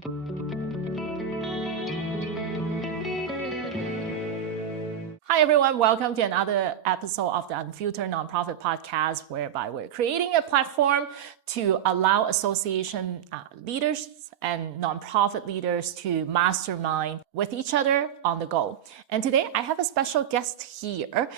Hi everyone, welcome to another episode of the Unfiltered Nonprofit Podcast, whereby we're creating a platform to allow association leaders and nonprofit leaders to mastermind with each other on the go. And today I have a special guest here,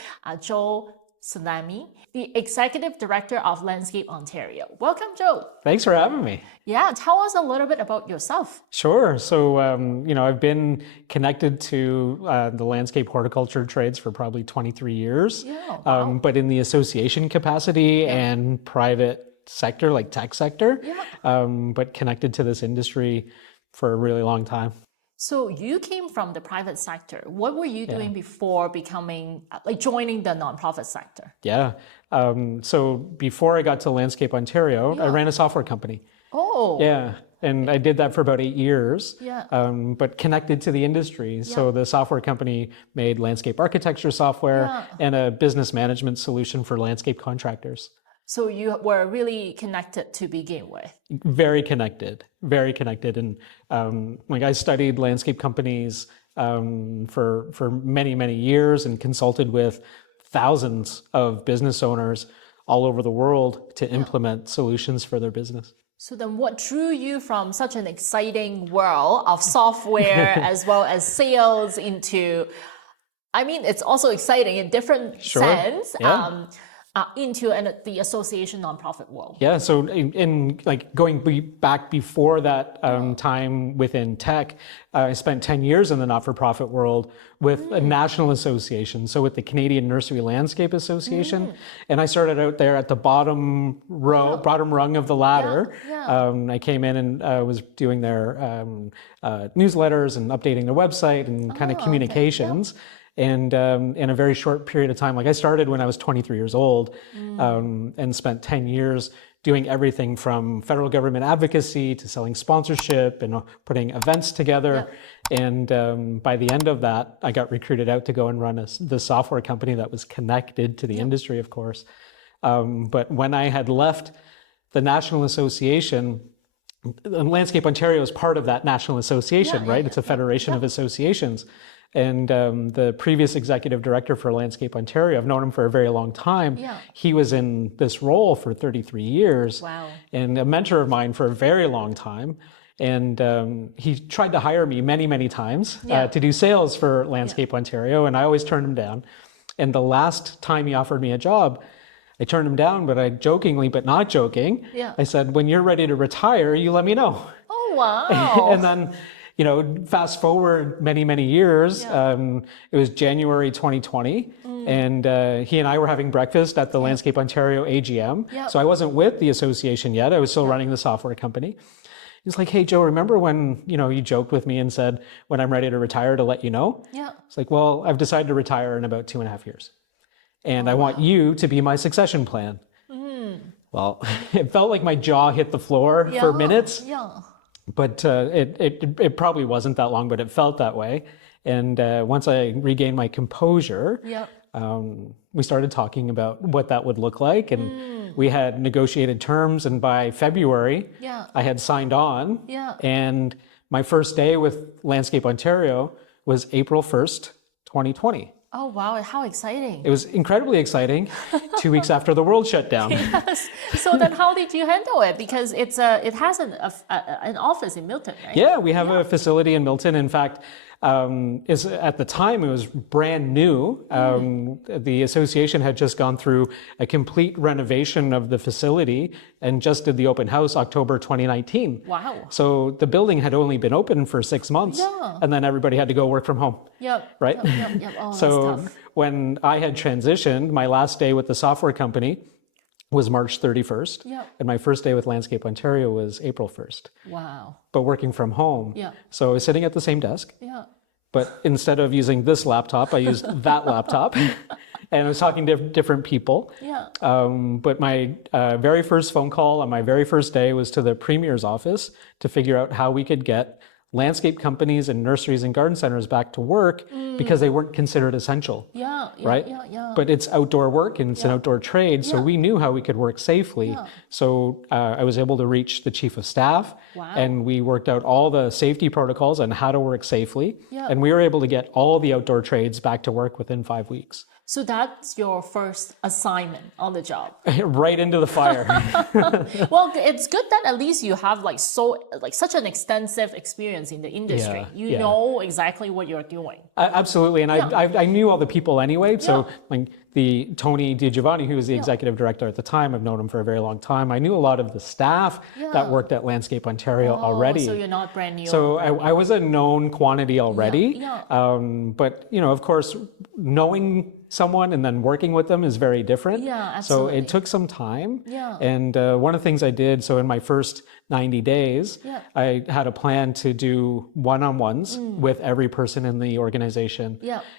Joe Salemi, the Executive Director of Landscape Ontario. Welcome, Joe. Thanks for having me. Yeah, tell us a little bit about yourself. Sure. So, I've been connected to the landscape horticulture trades for probably 23 years, but in the association capacity and private sector, like tech sector, but connected to this industry for a really long time. So you came from the private sector. What were you doing before becoming, joining the nonprofit sector? Yeah. So before I got to Landscape Ontario, I ran a software company. Oh. Yeah. And I did that for about 8 years, Yeah. But connected to the industry. So the software company made landscape architecture software and a business management solution for landscape contractors. So you were really connected to begin with. Very connected. And I studied landscape companies for many, many years and consulted with thousands of business owners all over the world to implement solutions for their business. So then what drew you from such an exciting world of software as well as sales into, it's also exciting in different sense, into the association nonprofit world? Yeah, so in going back before that time within tech, I spent 10 years in the not-for-profit world with a national association, so with the Canadian Nursery Landscape Association, and I started out there at the bottom rung of the ladder. I came in and was doing their newsletters and updating their website and kind of communications. And in a very short period of time, I started when I was 23 years old and spent 10 years doing everything from federal government advocacy to selling sponsorship and putting events together. And by the end of that, I got recruited out to go and run the software company that was connected to the industry, of course. But when I had left the National Association, Landscape Ontario is part of that National Association, right? It's a federation of associations. And the previous executive director for Landscape Ontario, I've known him for a very long time. He was in this role for 33 years and a mentor of mine for a very long time. And he tried to hire me many, many times to do sales for Landscape Ontario, and I always turned him down. And the last time he offered me a job, I turned him down, but I jokingly, but not joking, I said, when you're ready to retire, you let me know. Oh, wow. And then, fast forward many, many years, it was January 2020, and he and I were having breakfast at the Landscape Ontario AGM. So I wasn't with the association yet. I was still running the software company. He's like, hey, Joe, remember when, you joked with me and said, when I'm ready to retire to let you know? It's like, well, I've decided to retire in about 2.5 years. And I want you to be my succession plan. Well, it felt like my jaw hit the floor for minutes. But it probably wasn't that long, but it felt that way. And once I regained my composure, we started talking about what that would look like. And we had negotiated terms. And by February, I had signed on. And my first day with Landscape Ontario was April 1st, 2020. Oh, wow. How exciting. It was incredibly exciting 2 weeks after the world shut down. Yes. So then how did you handle it? Because it has an office in Milton, right? Yeah, we have a facility in Milton. In fact, at the time, it was brand new. The association had just gone through a complete renovation of the facility and just did the open house October 2019. Wow. So the building had only been open for 6 months, and then everybody had to go work from home. Right? Oh, so that's tough. When I had transitioned, my last day with the software company was March 31st, and my first day with Landscape Ontario was April 1st. Wow. But working from home. So I was sitting at the same desk, but instead of using this laptop, I used that laptop, and I was talking to different people. But my very first phone call on my very first day was to the Premier's office to figure out how we could get landscape companies and nurseries and garden centers back to work because they weren't considered essential. Right? But it's outdoor work and it's an outdoor trade, so we knew how we could work safely. So I was able to reach the chief of staff, and we worked out all the safety protocols on how to work safely, and we were able to get all the outdoor trades back to work within 5 weeks. So that's your first assignment on the job. Right into the fire. Well, it's good that at least you have such an extensive experience in the industry. You know exactly what you're doing. Absolutely, and I knew all the people anyway. So like the Tony DiGiovanni, who was the executive director at the time, I've known him for a very long time. I knew a lot of the staff that worked at Landscape Ontario already. So you're not brand new. So I was a known quantity already. But of course, knowing someone and then working with them is very different. Absolutely. So it took some time. And one of the things I did, so in my first 90 days, I had a plan to do one-on-ones with every person in the organization.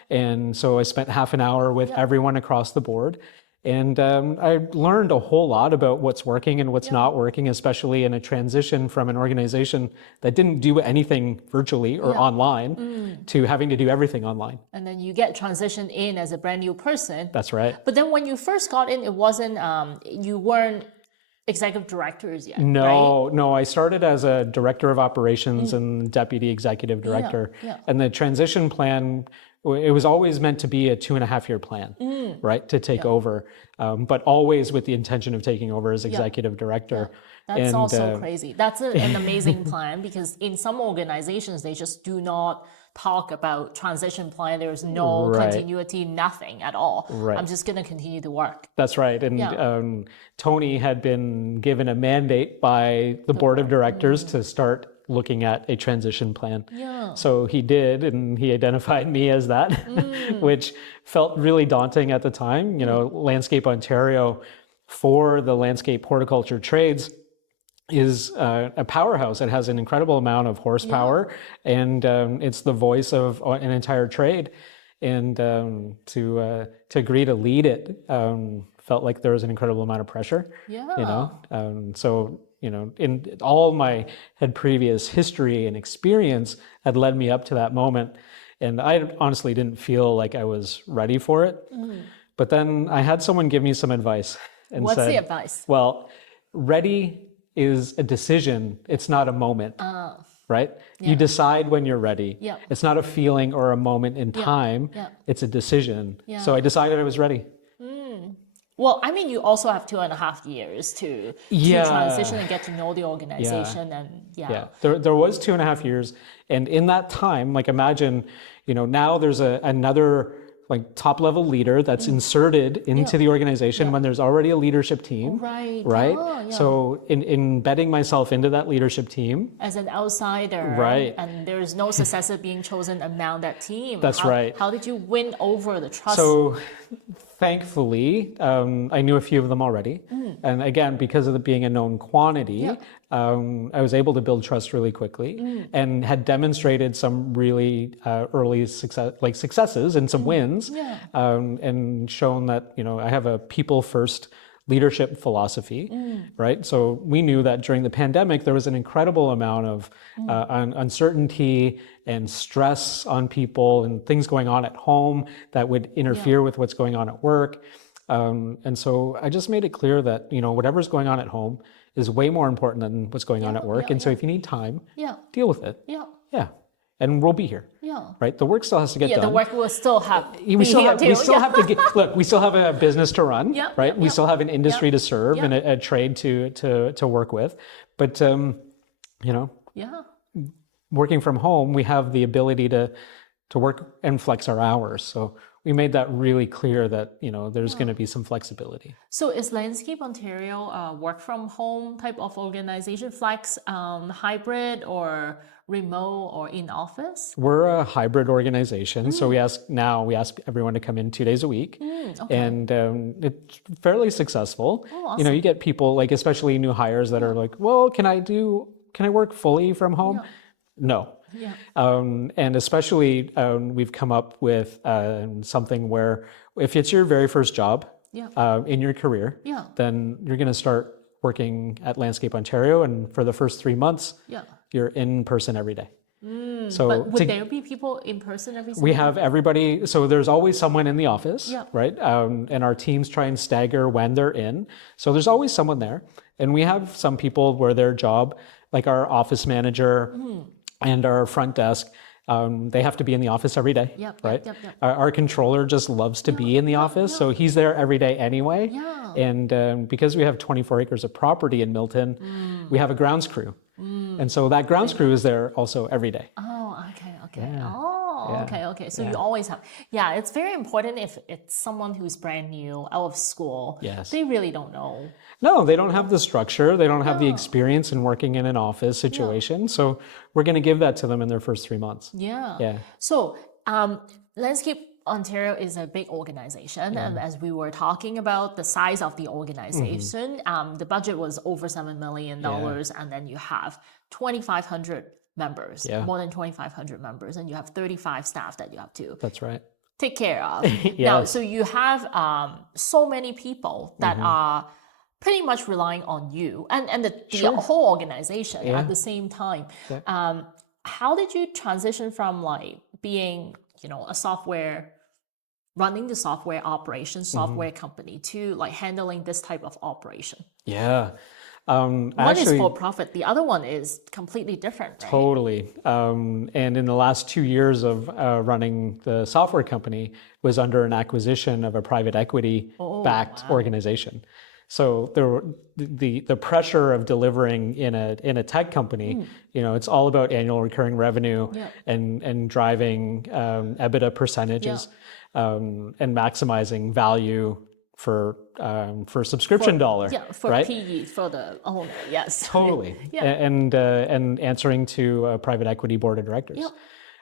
And so I spent half an hour with everyone across the board. And I learned a whole lot about what's working and what's not working, especially in a transition from an organization that didn't do anything virtually or online to having to do everything online. And then you get transitioned in as a brand new person. That's right. But then when you first got in, it wasn't, you weren't executive directors yet, No, I started as a director of operations and deputy executive director. And the transition plan, it was always meant to be a 2.5-year plan, right, to take over, but always with the intention of taking over as executive director. That's also crazy. That's an amazing plan, because in some organizations, they just do not talk about transition plan. There's no continuity, nothing at all. I'm just going to continue to work. That's right. And Tony had been given a mandate by the board of directors to start looking at a transition plan. So he did, and he identified me as that, which felt really daunting at the time. Landscape Ontario, for the landscape horticulture trades, is a powerhouse. It has an incredible amount of horsepower, and it's the voice of an entire trade. And to agree to lead it felt like there was an incredible amount of pressure. In all my previous history and experience had led me up to that moment, and I honestly didn't feel like I was ready for it. But then I had someone give me some advice and What's said, the advice? Well, ready is a decision. It's not a moment, right? You decide when you're ready. It's not a feeling or a moment in time. It's a decision. So I decided I was ready. Well, I mean, you also have 2.5 years to transition and get to know the organization. And There was 2.5 years. And in that time, like imagine, now there's another like top level leader that's inserted into the organization when there's already a leadership team. Right. So in embedding myself into that leadership team. As an outsider. And there's no successor being chosen among that team. That's right. How did you win over the trust? So thankfully, I knew a few of them already. And again, because of it being a known quantity, I was able to build trust really quickly and had demonstrated some really early successes and some wins, and shown that, I have a people first leadership philosophy, right? So we knew that during the pandemic, there was an incredible amount of uncertainty and stress on people and things going on at home that would interfere with what's going on at work. And so I just made it clear that, whatever's going on at home is way more important than what's going on at work. And so if you need time, deal with it. And we'll be here. Right? The work still has to get done. The work will still have. We still have to look. We still have a business to run. Right? We still have an industry to serve and a trade to work with. But working from home, we have the ability to work and flex our hours. So we made that really clear that there's going to be some flexibility. So is Landscape Ontario a work from home type of organization, flex, hybrid, or remote, or in office? We're a hybrid organization, so we ask everyone to come in 2 days a week, and it's fairly successful. Awesome. You get people like, especially new hires that are like, well, can I work fully from home? No. And especially we've come up with something where if it's your very first job in your career, then you're going to start working at Landscape Ontario, and for the first 3 months, you're in person every day. So But would there be people in person every single we have everybody. So there's always someone in the office, Yeah. right? And our teams try and stagger when they're in. So there's always someone there. And we have some people where their job, like our office manager and our front desk, they have to be in the office every day, right? Yep. Our controller just loves to be in the office, so he's there every day anyway. Yeah. And because we have 24 acres of property in Milton, we have a grounds crew. And so that grounds crew is there also every day. Oh, okay. Yeah. Oh, okay. So you always have, it's very important if it's someone who's brand new out of school. Yes. They really don't know. No, they don't have the structure. They don't have the experience in working in an office situation. So we're going to give that to them in their first 3 months. Yeah. So Landscape Ontario is a big organization. And as we were talking about the size of the organization, the budget was over $7 million. And then you have 2,500 members, more than 2,500 members. And you have 35 staff that you have to That's right. take care of. Now, so you have so many people that are pretty much relying on you and the whole organization at the same time. How did you transition from like being, a software, running the software operation, software company to like handling this type of operation? Yeah. One is for profit. The other one is completely different, right? Totally. And in the last 2 years of running the software company was under an acquisition of a private equity backed organization. So the pressure of delivering in a tech company, it's all about annual recurring revenue and driving EBITDA percentages and maximizing value for subscription dollar. Yeah, for right? PE for the owner. Yes. Totally. And answering to a private equity board of directors.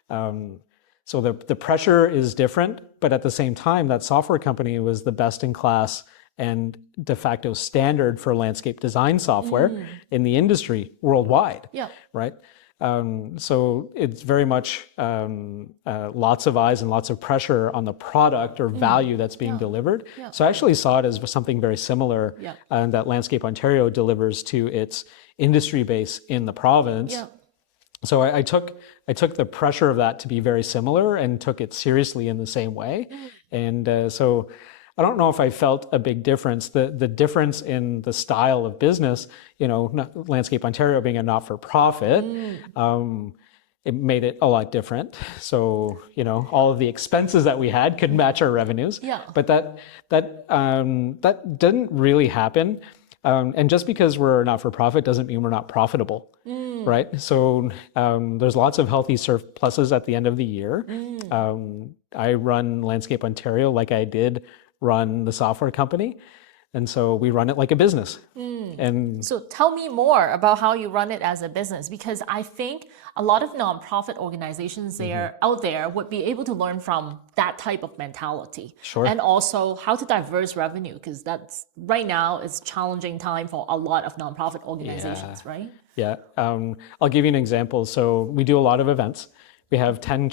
So the pressure is different, but at the same time, that software company was the best in class and de facto standard for landscape design software in the industry worldwide. Right. So it's very much lots of eyes and lots of pressure on the product or value that's being delivered. So I actually saw it as something very similar that Landscape Ontario delivers to its industry base in the province. So I took the pressure of that to be very similar and took it seriously in the same way. And so I don't know if I felt a big difference. The difference in the style of business, Landscape Ontario being a not-for-profit, it made it a lot different. So, all of the expenses that we had could match our revenues. But that didn't really happen. And just because we're a not-for-profit doesn't mean we're not profitable, right? So there's lots of healthy surpluses at the end of the year. I run Landscape Ontario like I did run the software company. And so we run it like a business. And so tell me more about how you run it as a business, because I think a lot of nonprofit organizations out there would be able to learn from that type of mentality. And also how to diverse revenue, because that's right now is challenging time for a lot of nonprofit organizations, right? I'll give you an example. So we do a lot of events. We have 10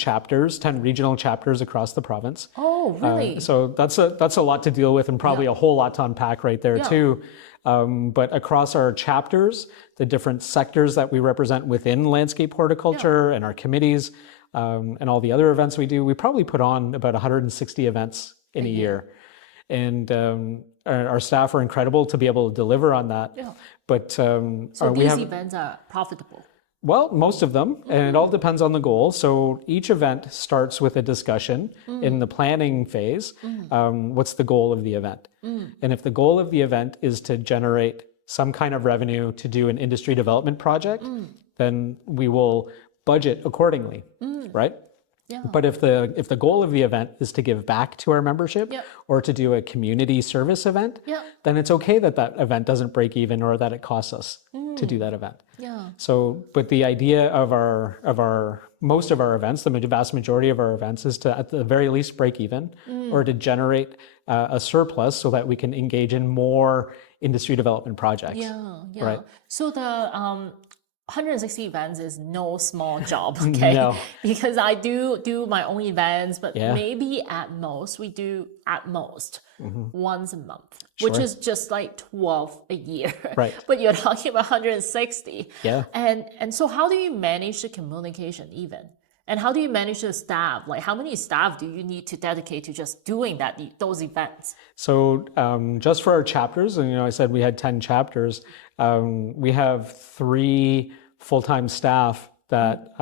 regional chapters across the province. Oh, really? So that's a lot to deal with and probably a whole lot to unpack right there too. But across our chapters, the different sectors that we represent within landscape horticulture and our committees and all the other events we do, we probably put on about 160 events in a year. And our staff are incredible to be able to deliver on that. But so these events are profitable? Well, most of them, and it all depends on the goal. So each event starts with a discussion in the planning phase. What's the goal of the event? And if the goal of the event is to generate some kind of revenue to do an industry development project, then we will budget accordingly, right? But if the goal of the event is to give back to our membership or to do a community service event, then it's okay that event doesn't break even or that it costs us to do that event. So, but the idea of most of our events, the vast majority of our events, is to at the very least break even or to generate a surplus so that we can engage in more industry development projects. Right. So the 160 events is no small job, okay? No. Because I do my own events, but maybe at most we do once a month, which is just like 12 a year. Right. But you're talking about 160. Yeah. And so how do you manage the communication even? And how do you manage the staff? Like, how many staff do you need to dedicate to just doing those events? So just for our chapters, and I said we had 10 chapters, we have 3 full-time staff that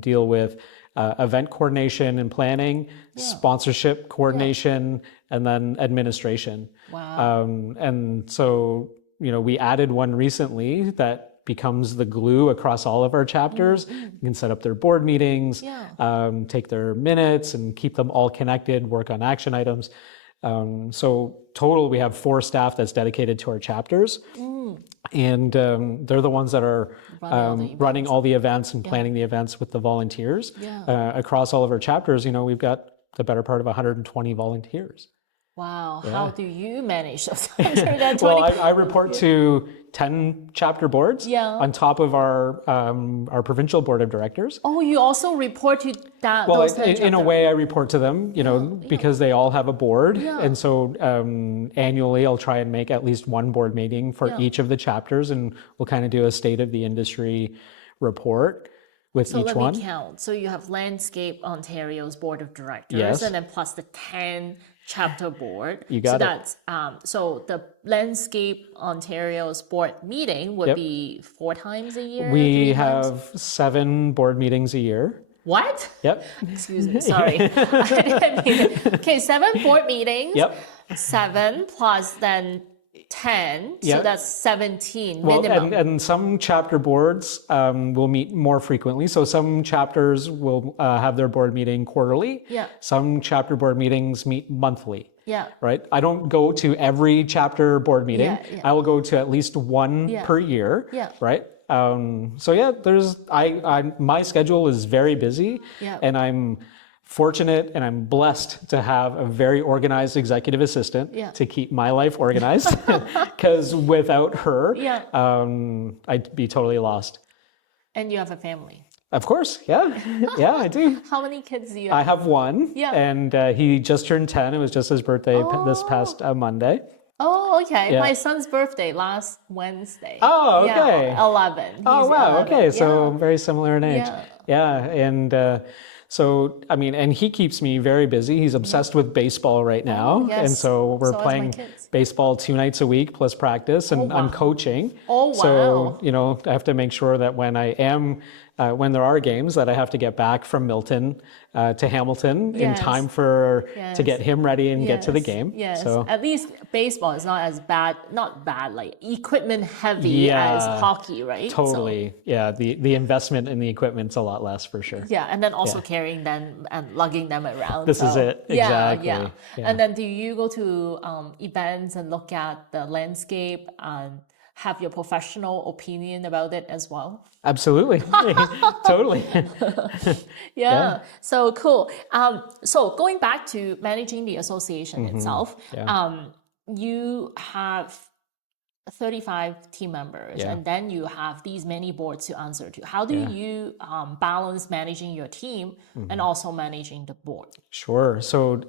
deal with event coordination and planning, sponsorship coordination, and then administration. Wow. And so, we added one recently that becomes the glue across all of our chapters. You can set up their board meetings, take their minutes and keep them all connected, work on action items. So total, we have 4 staff that's dedicated to our chapters. And they're the ones that are running all the events and planning the events with the volunteers. Across all of our chapters, we've got the better part of 120 volunteers. Wow. How do you manage those 120? Well, I report to 10 chapter boards on top of our provincial board of directors. Oh, you also report to that? Well, those 10 in a way, I report to them, because they all have a board. And so annually, I'll try and make at least one board meeting for each of the chapters, and we'll kind of do a state of the industry report with each one. Let me count. So you have Landscape Ontario's board of directors, Yes. and then plus the 10 chapter board. You got it. That's so the Landscape Ontario's board meeting would be 4 times a year. We 3 times? have 7 board meetings a year. What? Yep. Excuse me, sorry. Okay, 7 board meetings. Yep. 7 plus then 10, so Yep. that's 17 Well, minimum. and some chapter boards will meet more frequently. So some chapters will have their board meeting quarterly. Yeah. Some chapter board meetings meet monthly. Yeah. Right. I don't go to every chapter board meeting. Yeah. I will go to at least one per year. Yeah. Right. So yeah, my schedule is very busy, and I'm fortunate and I'm blessed to have a very organized executive assistant to keep my life organized, because without her, I'd be totally lost. And you have a family. Of course, yeah, I do. How many kids do you I have? have one, and he just turned 10. It was just his birthday this past Monday. Oh, okay. Yeah. My son's birthday last Wednesday. Oh, okay. Yeah, 11. Oh, He's wow. 11. Okay, so very similar in age. Yeah. And so, I mean, and he keeps me very busy. He's obsessed with baseball right now. Oh, yes. And so we're So is my playing kids. baseball 2 nights a week plus practice, and I'm coaching. Oh, So, wow. I have to make sure that when there are games, that I have to get back from Milton to Hamilton in time to get him ready and get to the game. Yes. So, At least baseball is not as bad, like equipment heavy as hockey, right? totally. Yeah. The investment in the equipment's a lot less for sure. Yeah, and then also carrying them and lugging them around. This is it. Exactly. Yeah. Yeah. And then do you go to events and look at the landscape and have your professional opinion about it as well? Absolutely. Totally. Yeah. So cool. So going back to managing the association itself, you have 35 team members, and then you have these many boards to answer to. How do you balance managing your team and also managing the board? Sure. So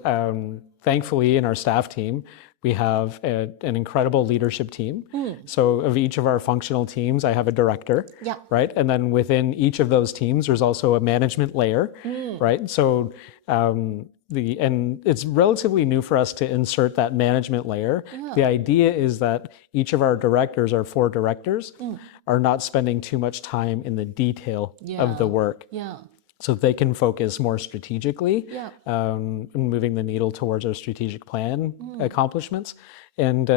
thankfully in our staff team, we have an incredible leadership team. So of each of our functional teams, I have a director, right? And then within each of those teams, there's also a management layer, right? So and it's relatively new for us to insert that management layer. The idea is that each of our directors, our 4 directors, are not spending too much time in the detail of the work. So they can focus more strategically, moving the needle towards our strategic plan accomplishments. And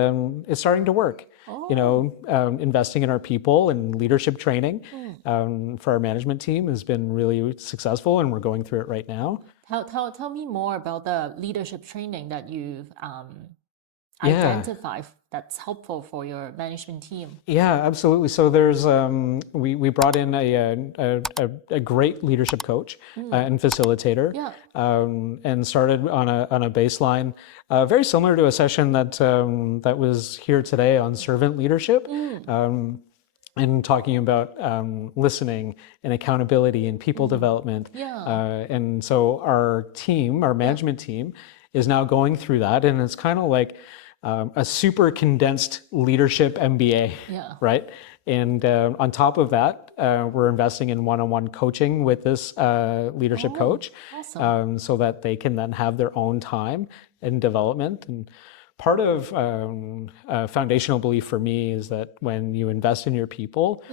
it's starting to work. Investing in our people and leadership training for our management team has been really successful, and we're going through it right now. Tell me more about the leadership training that you've identified that's helpful for your management team. Yeah, absolutely. So there's we brought in a great leadership coach and facilitator, and started on a baseline very similar to a session that was here today on servant leadership. And talking about listening and accountability and people development. And so our management team is now going through that, and it's kind of like a super condensed leadership MBA, right? And on top of that, we're investing in one-on-one coaching with this leadership coach, awesome. so that they can then have their own time in development. And part of a foundational belief for me is that when you invest in your people,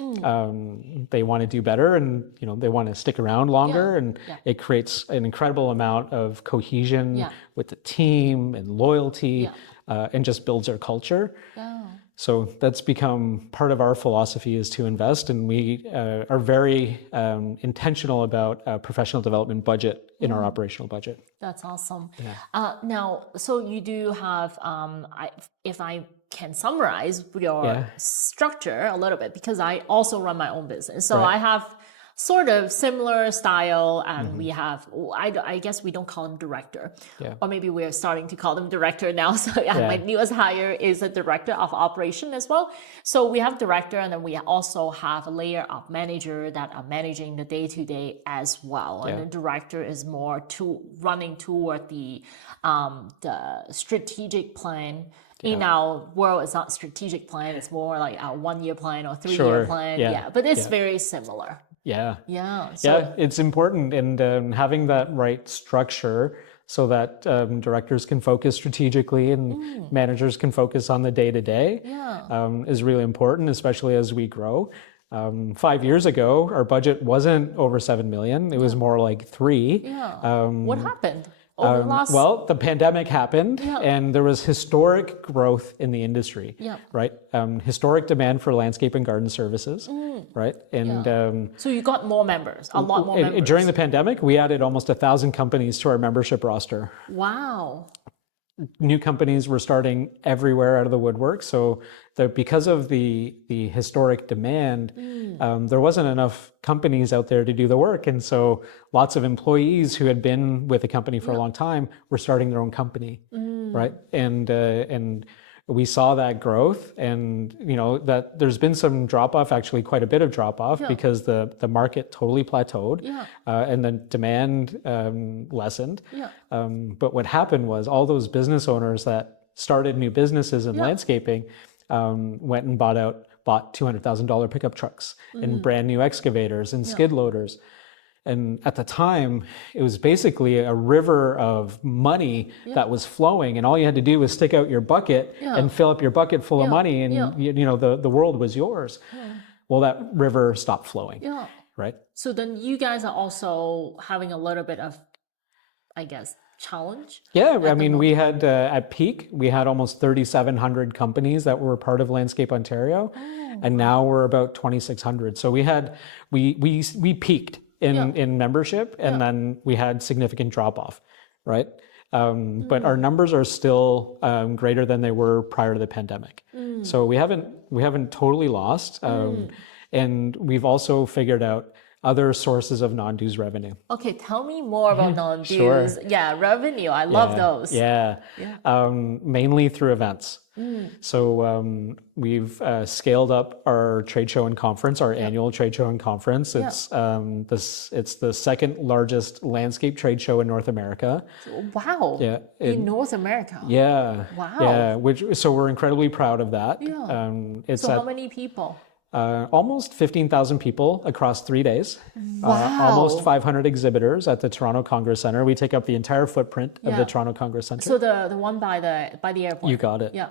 they want to do better, and they want to stick around longer, and it creates an incredible amount of cohesion with the team and loyalty, and just builds our culture. So that's become part of our philosophy, is to invest, and we are very intentional about a professional development budget in our operational budget. That's awesome. Now, so you do have, if I can summarize your structure a little bit, because I also run my own business. So I have sort of similar style, and we have, I guess we don't call them director, or maybe we're starting to call them director now. So my newest hire is a director of operation as well. So we have director, and then we also have a layer of manager that are managing the day-to-day as well. And the director is more running toward the strategic plan. In our world, it's not strategic plan, it's more like a 1-year plan or 3-year plan. But it's very similar. So it's important, and having that right structure so that directors can focus strategically and managers can focus on the day-to-day is really important, especially as we grow. 5 years ago, our budget wasn't over 7 million. It was more like 3. What happened? Over the last... Well, the pandemic happened, and there was historic growth in the industry, right? Historic demand for landscape and garden services, right? And so you got more members, a lot more members. During the pandemic, we added almost 1,000 companies to our membership roster. Wow. New companies were starting everywhere out of the woodwork. So because of the historic demand, there wasn't enough companies out there to do the work. And so lots of employees who had been with the company for a long time were starting their own company, right? And we saw that growth, and that there's been some drop off, actually quite a bit of drop off, because the market totally plateaued, and the demand lessened. But what happened was all those business owners that started new businesses in landscaping went and bought $200,000 pickup trucks and brand new excavators and skid loaders. And at the time, it was basically a river of money that was flowing, and all you had to do was stick out your bucket and fill up your bucket full of money, and the world was yours. Well, that river stopped flowing, right? So then you guys are also having a little bit of, I guess, challenge? Yeah, I mean, we had, at peak, we had almost 3,700 companies that were part of Landscape Ontario, and now we're about 2,600. So we peaked in membership, and then we had significant drop off, right? But our numbers are still greater than they were prior to the pandemic. So we haven't totally lost, and we've also figured out other sources of non-dues revenue. Okay, tell me more about non-dues. Sure. Yeah, revenue. I love those. Mainly through events. So we've scaled up our trade show and conference, our annual trade show and conference. It's it's the second largest landscape trade show in North America. Wow. Yeah. In North America. Yeah. Wow. Yeah. So we're incredibly proud of that. So how many people? Almost 15,000 people across 3 days. Wow. Almost 500 exhibitors at the Toronto Congress Centre. We take up the entire footprint of the Toronto Congress Centre. So the one by the airport. You got it. Yeah.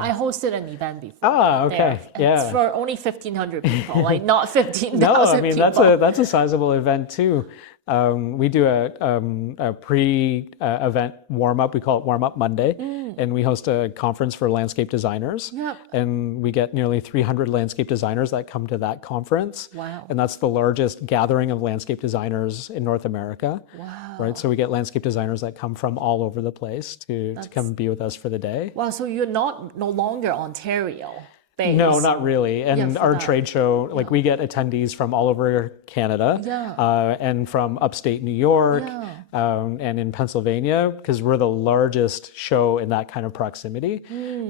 I hosted an event before. Ah, okay. It's for only 1,500 people, like not 15,000 people. No, I mean, that's a sizable event too. We do a pre-event warm-up. We call it Warm-Up Monday. And we host a conference for landscape designers. And we get nearly 300 landscape designers that come to that conference. Wow. And that's the largest gathering of landscape designers in North America. Wow. Right? So we get landscape designers that come from all over the place to come be with us for the day. Wow, so you're no longer Ontario based. No, not really. And our trade show, like we get attendees from all over Canada and from upstate New York and in Pennsylvania, because we're the largest show in that kind of proximity.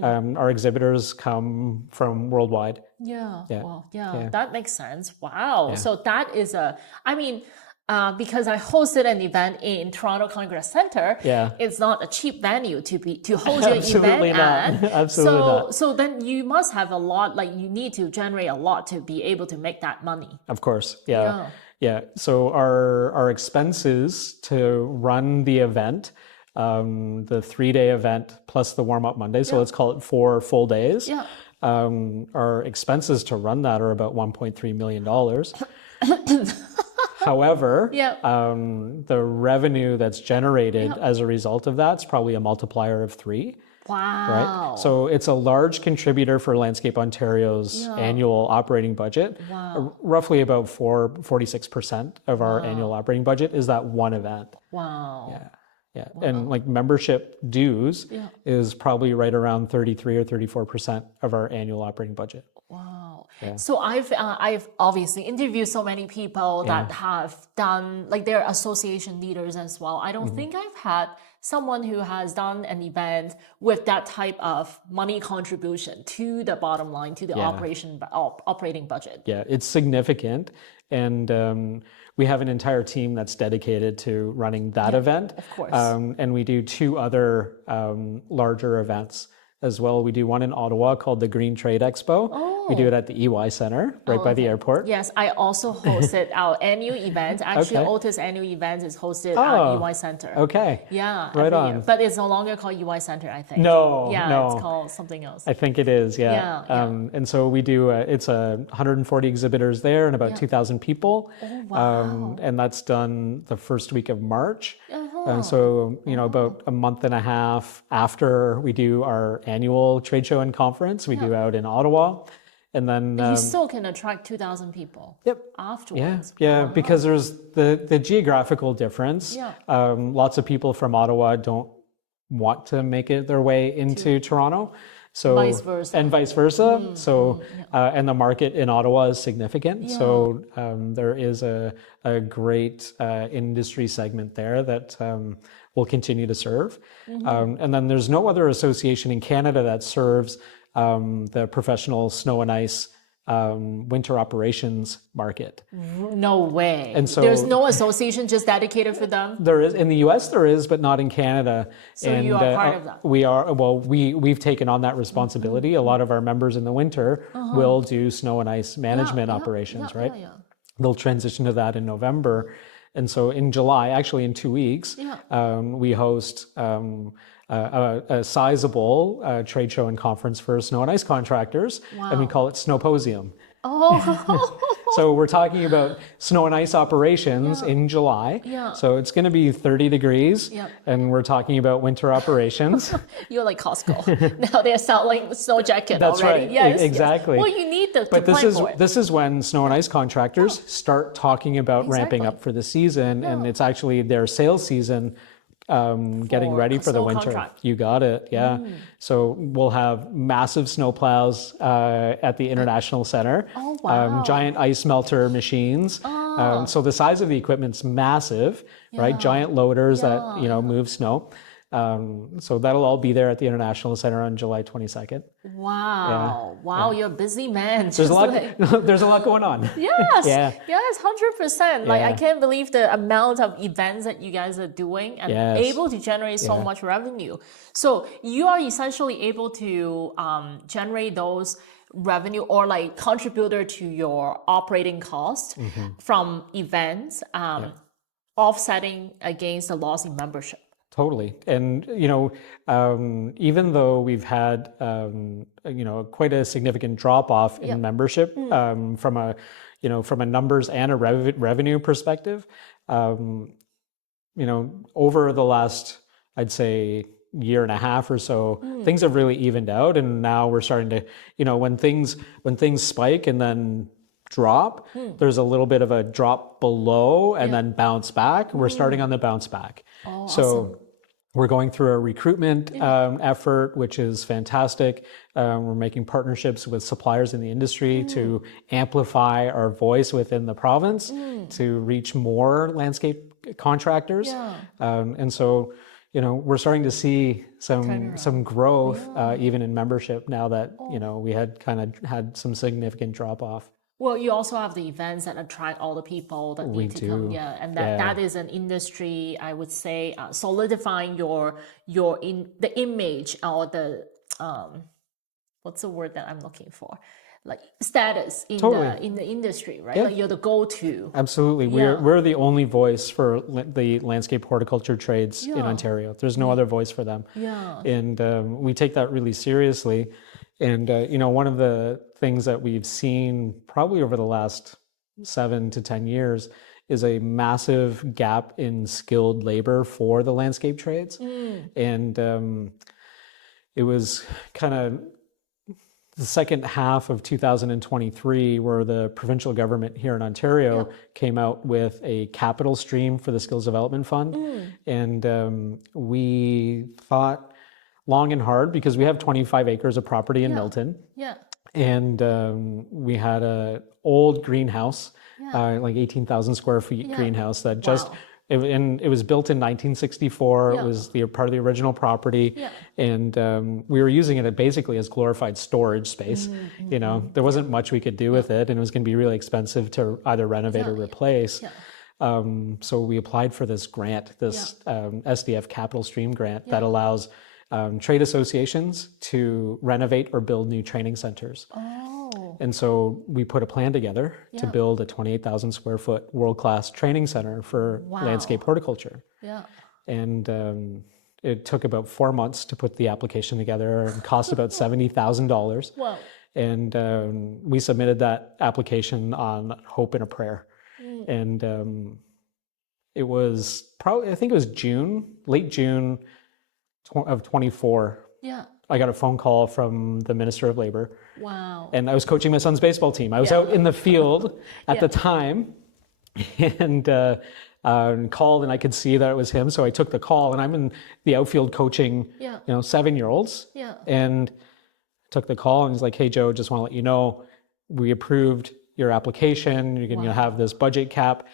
Our exhibitors come from worldwide. That makes sense. Wow. So that is I mean, because I hosted an event in Toronto Congress Center. Yeah. It's not a cheap venue to host your Absolutely event not. at. Absolutely not. So then you must have a lot, like you need to generate a lot to be able to make that money. Of course. Yeah. So our expenses to run the event, the 3-day event plus the warm-up Monday, so let's call it 4 full days. Yeah. Our expenses to run that are about $1.3 million. However, the revenue that's generated as a result of that's probably a multiplier of 3. Wow. Right? So it's a large contributor for Landscape Ontario's annual operating budget. Wow. Roughly about 46% of our annual operating budget is that one event. Wow. Yeah. And like membership dues is probably right around 33 or 34% of our annual operating budget. Wow. So I've obviously interviewed so many people that have done, like they're association leaders as well. I don't think I've had someone who has done an event with that type of money contribution to the bottom line, to the operating budget. Yeah, it's significant. And we have an entire team that's dedicated to running that event. Of course. And we do 2 other larger events as well. We do one in Ottawa called the Green Trade Expo. We do it at the EY Center, right by the airport. Yes, I also hosted our annual event. Actually, Otis annual event is hosted at EY Center. Okay. Yeah, right on. year. But it's no longer called EY Center, I think. No, it's called something else. I think it is, yeah. And so we do, it's 140 exhibitors there and about 2,000 people. Oh, wow. And that's done the first week of March. And so, about a month and a half after we do our annual trade show and conference, we do out in Ottawa. And then you still can attract 2,000 people afterwards. Yeah, because there's the geographical difference. Lots of people from Ottawa don't want to make it their way into Toronto. So vice versa. And vice versa. And the market in Ottawa is significant. So there is a great industry segment there that we'll continue to serve. And then there's no other association in Canada that serves the professional snow and ice winter operations market. No way. And so there's no association just dedicated for them? There is. In the US there is, but not in Canada. So you are part of that? We are. Well, we've taken on that responsibility. A lot of our members in the winter will do snow and ice management operations, right? They'll transition to that in November. And so in July, actually in 2 weeks, we host a sizable trade show and conference for snow and ice contractors, and we call it Snowposium. So we're talking about snow and ice operations in July. So it's going to be 30 degrees, and we're talking about winter operations. You're like Costco. Now they're selling snow jacket That's already. right. Yes, Exactly. Well, you need to But plan for it. this is when snow and ice contractors start talking about ramping up for the season, and it's actually their sales season. Getting ready for the winter. Contract. You got it. Yeah. So we'll have massive snow plows at the International Center. Oh, wow. Giant ice melter machines. So the size of the equipment's massive, right? Giant loaders that move snow. So that'll all be there at the International Center on July 22nd. Wow, you're a busy man. There's a lot. There's a lot going on. Yes, 100%. Like I can't believe the amount of events that you guys are doing and able to generate so much revenue. So you are essentially able to generate those revenue or like contributor to your operating cost from events, offsetting against the loss in membership. Totally. And, even though we've had, quite a significant drop off in membership from a numbers and a revenue perspective, over the last, I'd say, year and a half or so, things have really evened out. And now we're starting to, when things spike and then drop, there's a little bit of a drop below and then bounce back. We're starting on the bounce back. So we're going through a recruitment effort, which is fantastic. We're making partnerships with suppliers in the industry to amplify our voice within the province to reach more landscape contractors. And so, we're starting to see some growth even in membership now that, we had kind of had some significant drop off. Well, you also have the events that attract all the people that We need to come. do. Yeah, and Yeah. that is an industry, I would say, solidifying your in the image or the what's the word that I'm looking for? Like status in Totally. the industry, right? Yeah. Like you're the go-to. Absolutely. We're the only voice for the landscape horticulture trades in Yeah. Ontario. There's no other voice for them. Yeah. And we take that really seriously. And, one of the things that we've seen probably over the last 7 to 10 years is a massive gap in skilled labor for the landscape trades. And it was kind of the second half of 2023 where the provincial government here in Ontario came out with a capital stream for the Skills Development Fund. And we thought long and hard because we have 25 acres of property in Milton. Yeah. And we had an old greenhouse, like 18,000 square feet greenhouse that just, and it was built in 1964. It was part of the original property. And we were using it basically as glorified storage space. There wasn't much we could do with it, and it was going to be really expensive to either renovate or replace. So we applied for this grant, this SDF Capital Stream grant that allows trade associations to renovate or build new training centers. And so we put a plan together to build a 28,000 square foot world-class training center for landscape horticulture. And it took about 4 months to put the application together and cost about $70,000. Wow. And we submitted that application on hope and a prayer. And it was probably, I think it was late June of 24. I got a phone call from the Minister of Labor. Wow. And I was coaching my son's baseball team. I was out in the field at the time and called, and I could see that it was him. So I took the call, and I'm in the outfield coaching, 7-year-olds. And took the call, and he's like, "Hey, Joe, just want to let you know, we approved your application. You're going to have this budget cap."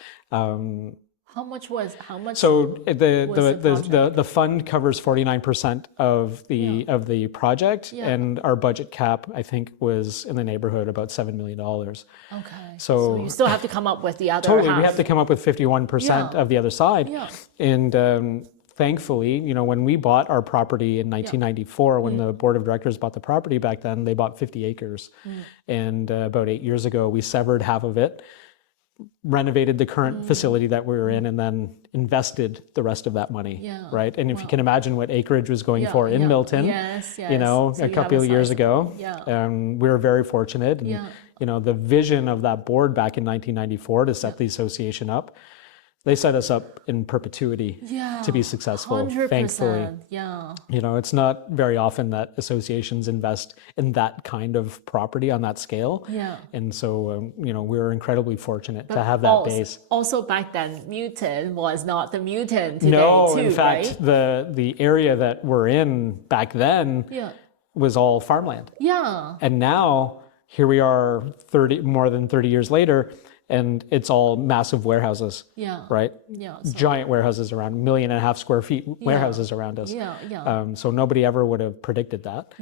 How much was So the the fund covers 49% of the project, and our budget cap, I think, was in the neighborhood about $7 million. Okay. So you still have to come up with the other totally, half. we have to come up with 51% of the other side. And thankfully, when we bought our property in 1994, when the board of directors bought the property back then, they bought 50 acres. And about 8 years ago, we severed half of it, renovated the current facility that we were in, and then invested the rest of that money, right? And if you can imagine what acreage was going for in Milton, So a couple of years ago, we were very fortunate. And, the vision of that board back in 1994 to set the association up, they set us up in perpetuity to be successful, 100%, thankfully. It's not very often that associations invest in that kind of property on that scale. And so, we're incredibly fortunate to have that base. Also back then, Milton was not the Milton today, No, too, in fact, right? the area that we're in back then was all farmland. And now, here we are more than 30 years later, and it's all massive warehouses, right? Giant warehouses around 1.5 million square feet warehouses around us. So nobody ever would have predicted that.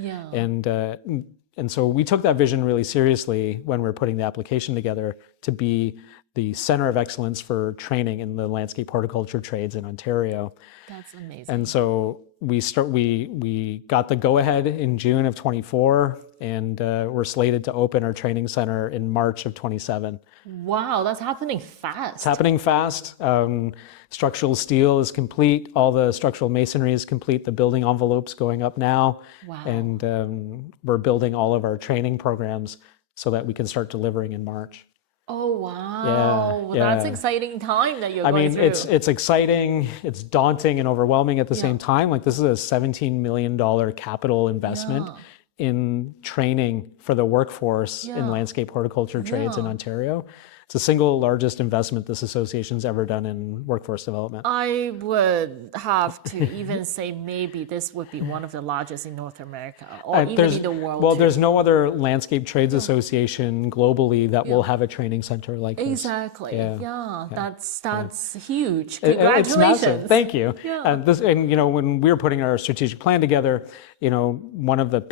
And so we took that vision really seriously when we were putting the application together to be the center of excellence for training in the landscape horticulture trades in Ontario. That's amazing. And so we got the go-ahead in June of 24, and we're slated to open our training center in March of 27. Wow, that's happening fast. It's happening fast. Structural steel is complete. All the structural masonry is complete. The building envelope's going up now. Wow. And we're building all of our training programs so that we can start delivering in March. Oh, wow. Well, that's exciting time that you're going through. It's exciting, it's daunting and overwhelming at the same time. Like, this is a $17 million capital investment in training for the workforce in landscape horticulture trades in Ontario. It's the single largest investment this association's ever done in workforce development. I would have to even say maybe this would be one of the largest in North America or even in the world. Well, too. there's no other landscape trades association globally that will have a training center like this. Exactly. Yeah. That's huge. It's Congratulations. massive. Thank you. Yeah. And you know, when we were putting our strategic plan together, you know, one of the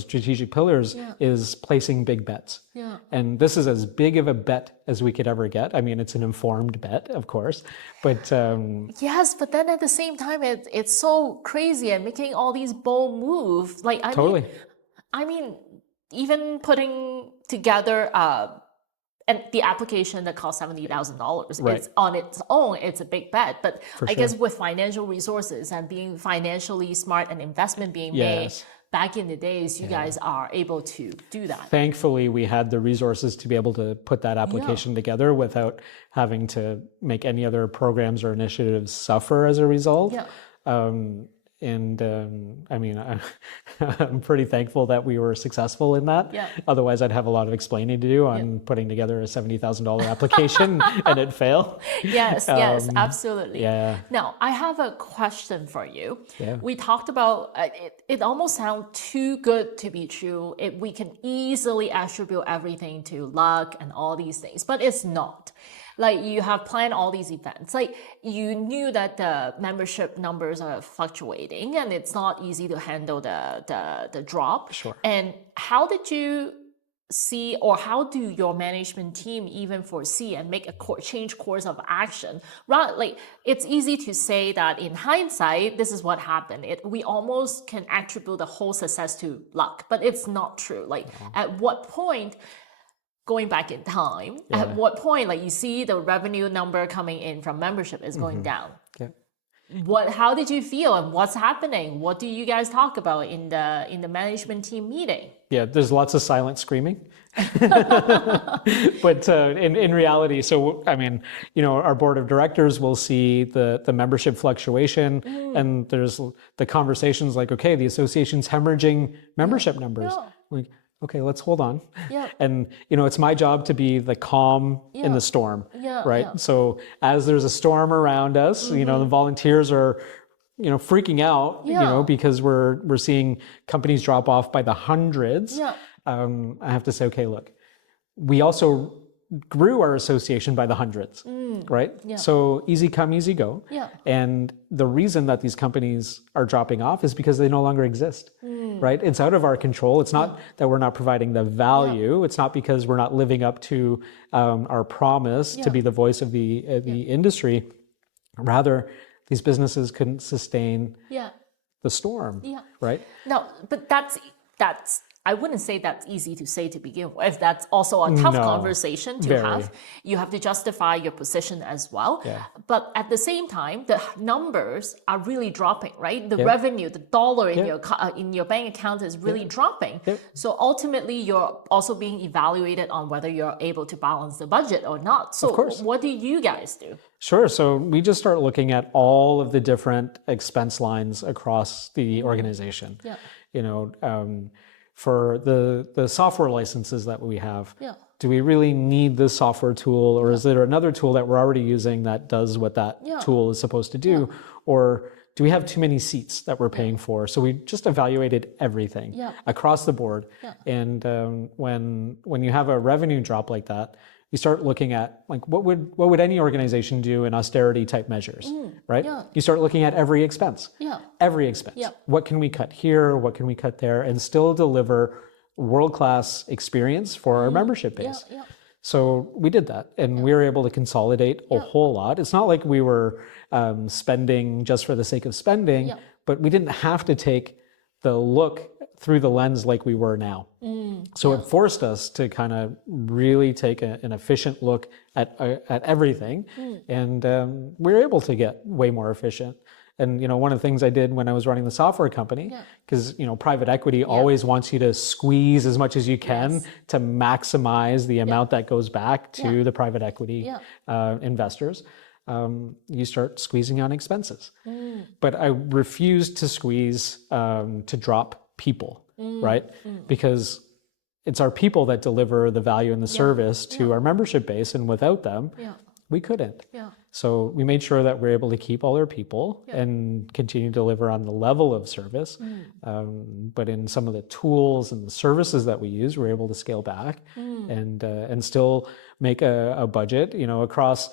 strategic pillars is placing big bets. Yeah. And this is as big of a bet as we could ever get. I mean, it's an informed bet, of course, but Yes, but then at the same time, it's so crazy and making all these bold moves. Like totally. I mean, even putting together and the application that costs $70,000. Right. It's on its own, it's a big bet. But For I sure. guess with financial resources and being financially smart and investment being made, Yes. back in the days, you guys are able to do that. Thankfully, we had the resources to be able to put that application together without having to make any other programs or initiatives suffer as a result. Yeah. I mean, I'm pretty thankful that we were successful in that. Yeah. Otherwise, I'd have a lot of explaining to do on putting together a $70,000 application and it fail. Yes, absolutely. Yeah. Now, I have a question for you. Yeah. We talked about it almost sounds too good to be true. We can easily attribute everything to luck and all these things, but it's not. Like you have planned all these events. Like you knew that the membership numbers are fluctuating and it's not easy to handle the drop. Sure. And how did you see, or how do your management team even foresee and make a change course of action? Right, like it's easy to say that in hindsight, this is what happened. We almost can attribute the whole success to luck, but it's not true. Like at what point, going back in time, at what point, like you see the revenue number coming in from membership is going down. Yeah. How did you feel and what's happening? What do you guys talk about in the management team meeting? Yeah, there's lots of silent screaming. But in reality, so I mean, you know, our board of directors will see the membership fluctuation and there's the conversations like, okay, the association's hemorrhaging membership numbers. Yeah. Like, okay, let's hold on. Yeah. And, you know, it's my job to be the calm in the storm, Yeah, right? yeah. So as there's a storm around us, you know, the volunteers are, you know, freaking out, you know, because we're seeing companies drop off by the hundreds. Yeah. I have to say, okay, look, we also grew our association by the hundreds, right? Yeah. So easy come, easy go. Yeah. And the reason that these companies are dropping off is because they no longer exist, right? It's out of our control. It's not that we're not providing the value. It's not because we're not living up to our promise to be the voice of the industry. Rather, these businesses couldn't sustain the storm, right? No, but that's I wouldn't say that's easy to say to begin with. That's also a tough conversation to have. You have to justify your position as well. Yeah. But at the same time, the numbers are really dropping, right? The revenue, the dollar in your bank account is really dropping. So ultimately, you're also being evaluated on whether you're able to balance the budget or not. So Of course. what do you guys do? Sure. So we just start looking at all of the different expense lines across the organization. Yeah. You know, for the software licenses that we have, Yeah. do we really need this software tool, or is there another tool that we're already using that does what that tool is supposed to do? Or do we have too many seats that we're paying for? So we just evaluated everything across the board. And when you have a revenue drop like that, you start looking at like what would any organization do in austerity type measures, right? You start looking at every expense. Every expense. What can we cut here? What can we cut there? And still deliver world-class experience for our membership base. So we did that, and we were able to consolidate a whole lot. It's not like we were spending just for the sake of spending, but we didn't have to take the look through the lens like we were now. So it forced us to kind of really take an efficient look at everything, and we were able to get way more efficient. And you know, one of the things I did when I was running the software company, because you know, private equity always wants you to squeeze as much as you can to maximize the amount that goes back to the private equity investors. You start squeezing on expenses. But I refused to squeeze to drop people, right? Because it's our people that deliver the value and the service to our membership base, and without them, we couldn't. So we made sure that we're able to keep all our people and continue to deliver on the level of service. But in some of the tools and the services that we use, we're able to scale back and still make a budget. Across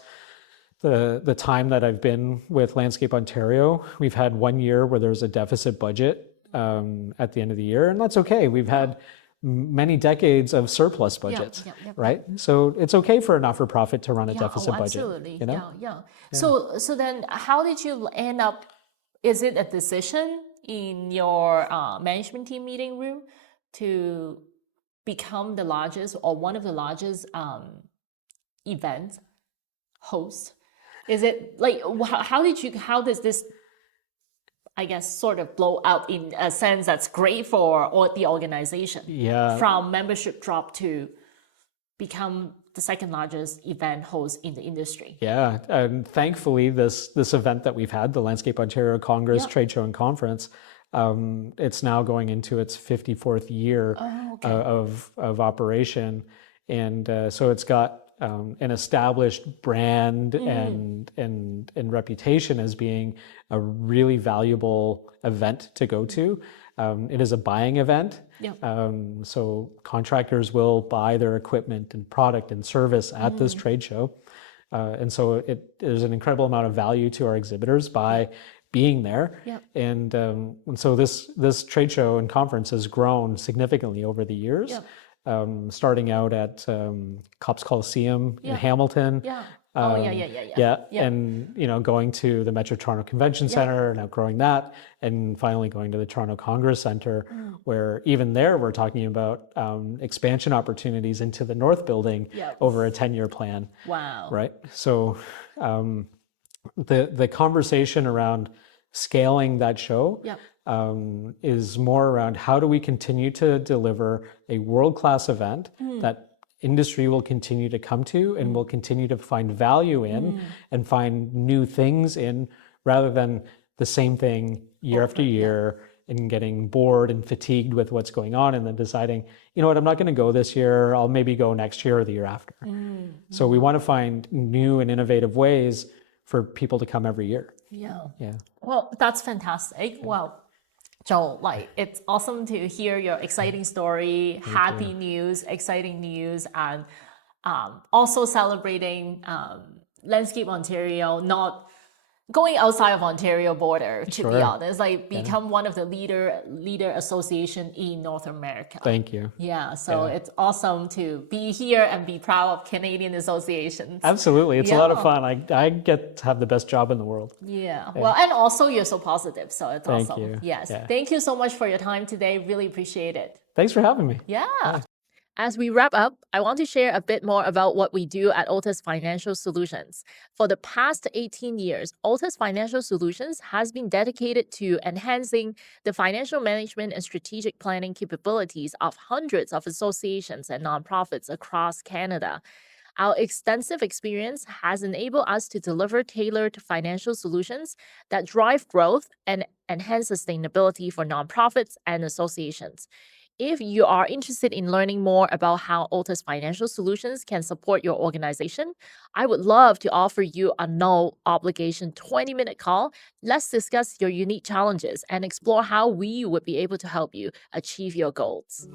the time that I've been with Landscape Ontario, we've had 1 year where there's a deficit budget at the end of the year, and that's okay. We've had many decades of surplus budgets, right? So it's okay for a not-for-profit to run a deficit budget. Absolutely. So then how did you end up, is it a decision in your management team meeting room to become the largest or one of the largest event hosts? Is it like, how does this, I guess, sort of blow out in a sense that's great for the organization? From membership drop to become the second largest event host in the industry. And thankfully this event that we've had, the Landscape Ontario Congress Trade Show and Conference, it's now going into its 54th year of operation, and so it's got an established brand and reputation as being a really valuable event to go to. It is a buying event, so contractors will buy their equipment and product and service at this trade show, and so there's an incredible amount of value to our exhibitors by being there. And so this trade show and conference has grown significantly over the years. Starting out at Copps Coliseum in Hamilton. And going to the Metro Toronto Convention Centre, and outgrowing that, and finally going to the Toronto Congress Centre, where even there we're talking about expansion opportunities into the North Building over a 10-year plan. Wow. Right? So the conversation around scaling that show is more around how do we continue to deliver a world-class event that industry will continue to come to and will continue to find value in and find new things in, rather than the same thing year after year and getting bored and fatigued with what's going on, and then deciding, you know what, I'm not going to go this year, I'll maybe go next year or the year after. So we want to find new and innovative ways for people to come every year. Well, that's fantastic. Well, Joe, it's awesome to hear your exciting story, happy news, exciting news, and also celebrating Landscape Ontario, not going outside of Ontario border, to be honest, become one of the leader association in North America. Thank you. So it's awesome to be here and be proud of Canadian associations. Absolutely. It's a lot of fun. I get to have the best job in the world. Well, and also you're so positive, so it's awesome. Thank you. Yes. Thank you so much for your time today. Really appreciate it. Thanks for having me. As we wrap up, I want to share a bit more about what we do at Altus Financial Solutions. For the past 18 years, Altus Financial Solutions has been dedicated to enhancing the financial management and strategic planning capabilities of hundreds of associations and nonprofits across Canada. Our extensive experience has enabled us to deliver tailored financial solutions that drive growth and enhance sustainability for nonprofits and associations. If you are interested in learning more about how Altus Financial Solutions can support your organization, I would love to offer you a no-obligation 20-minute call. Let's discuss your unique challenges and explore how we would be able to help you achieve your goals.